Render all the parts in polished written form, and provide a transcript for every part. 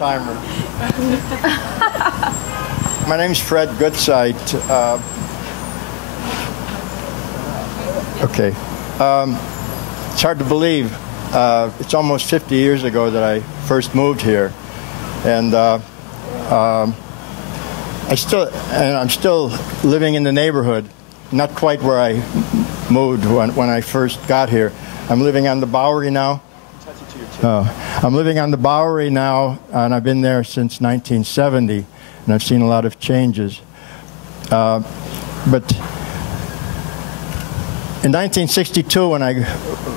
Timer. My name's Fred Gutzeit. Okay. It's hard to believe. It's almost 50 years ago that I first moved here, and I'm still living in the neighborhood. Not quite where I moved when I first got here. I'm living on the Bowery now. I'm living on the Bowery now, and I've been there since 1970, and I've seen a lot of changes. But in 1962, when I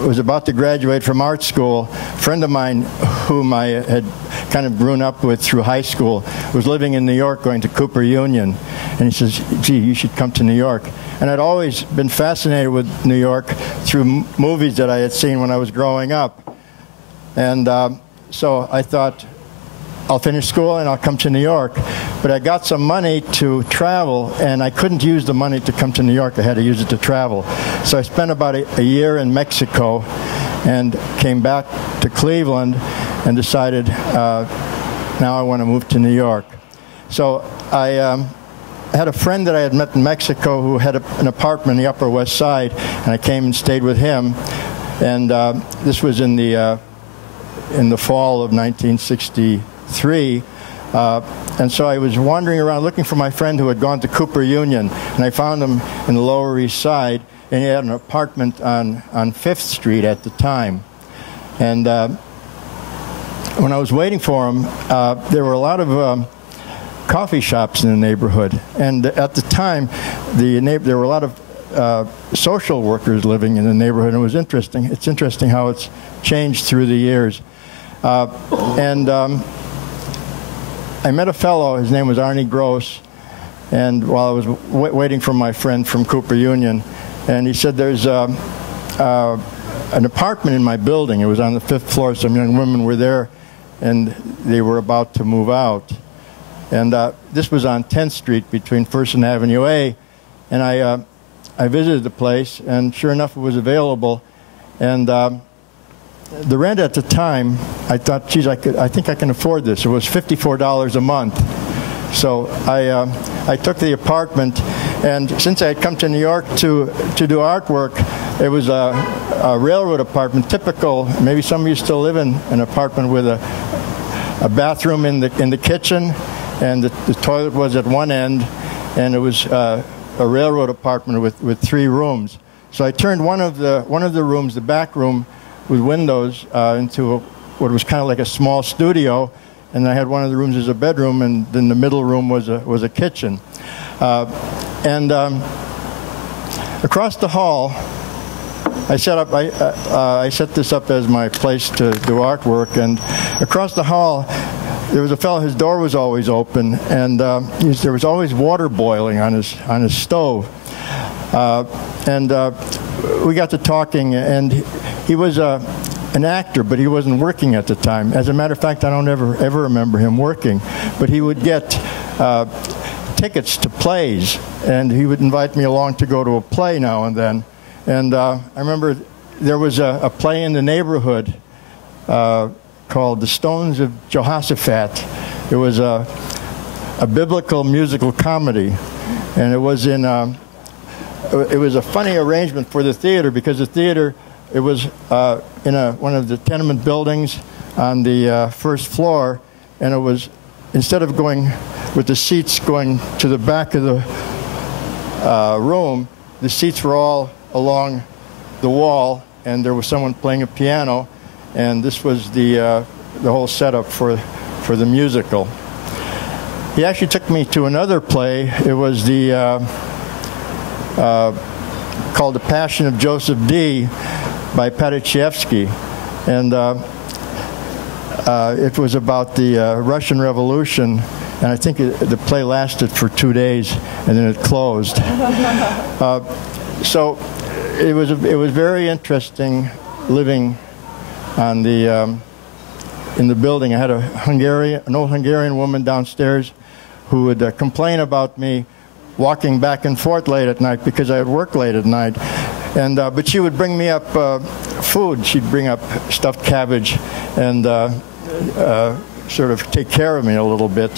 was about to graduate from art school, a friend of mine whom I had kind of grown up with through high school was living in New York going to Cooper Union. And he says, gee, you should come to New York. And I'd always been fascinated with New York through movies that I had seen when I was growing up. And so I thought, I'll finish school and I'll come to New York. But I got some money to travel, and I couldn't use the money to come to New York. I had to use it to travel. So I spent about a year in Mexico and came back to Cleveland and decided now I want to move to New York. So I had a friend that I had met in Mexico who had an apartment in the Upper West Side, and I came and stayed with him. And this was in the fall of 1963, and so I was wandering around looking for my friend who had gone to Cooper Union, and I found him in the Lower East Side, and he had an apartment on 5th Street at the time. And when I was waiting for him, there were a lot of coffee shops in the neighborhood, and at the time, there were a lot of social workers living in the neighborhood, and it was interesting. It's interesting how it's changed through the years. I met a fellow, his name was Arnie Gross, and while I was waiting for my friend from Cooper Union, and he said, there's an apartment in my building. It was on the 5th floor. Some young women were there, and they were about to move out. And this was on 10th Street between 1st and Avenue A, and I visited the place, and sure enough, it was available. And the rent at the time, I thought, geez, I think I can afford this. It was $54 a month. So I took the apartment, and since I had come to New York to do artwork, it was a railroad apartment, typical. Maybe some of you still live in an apartment with a bathroom in the kitchen, and the toilet was at one end, and it was a railroad apartment with 3 rooms. So I turned one of the rooms, the back room, with windows into what was kind of like a small studio, and I had one of the rooms as a bedroom, and then the middle room was a kitchen. Across the hall, I set this up as my place to do artwork, and across the hall, there was a fellow, his door was always open, and there was always water boiling on his stove. We got to talking, and he was an actor, but he wasn't working at the time. As a matter of fact, I don't ever remember him working, but he would get tickets to plays, and he would invite me along to go to a play now and then. And I remember there was a play in the neighborhood called The Stones of Jehoshaphat. It was a biblical musical comedy, and it was in it was a funny arrangement for the theater, because the theater, it was in one of the tenement buildings on the 1st floor, and it was, instead of going with the seats going to the back of the room, the seats were all along the wall, and there was someone playing a piano, and this was the whole setup for the musical. He actually took me to another play. It was called The Passion of Joseph D. by Padachevsky, and it was about the Russian Revolution, and I think the play lasted for 2 days, and then it closed. So it was very interesting living on in the building. I had an old Hungarian woman downstairs who would complain about me walking back and forth late at night because I had worked late at night. And but she would bring me up food. She'd bring up stuffed cabbage and sort of take care of me a little bit.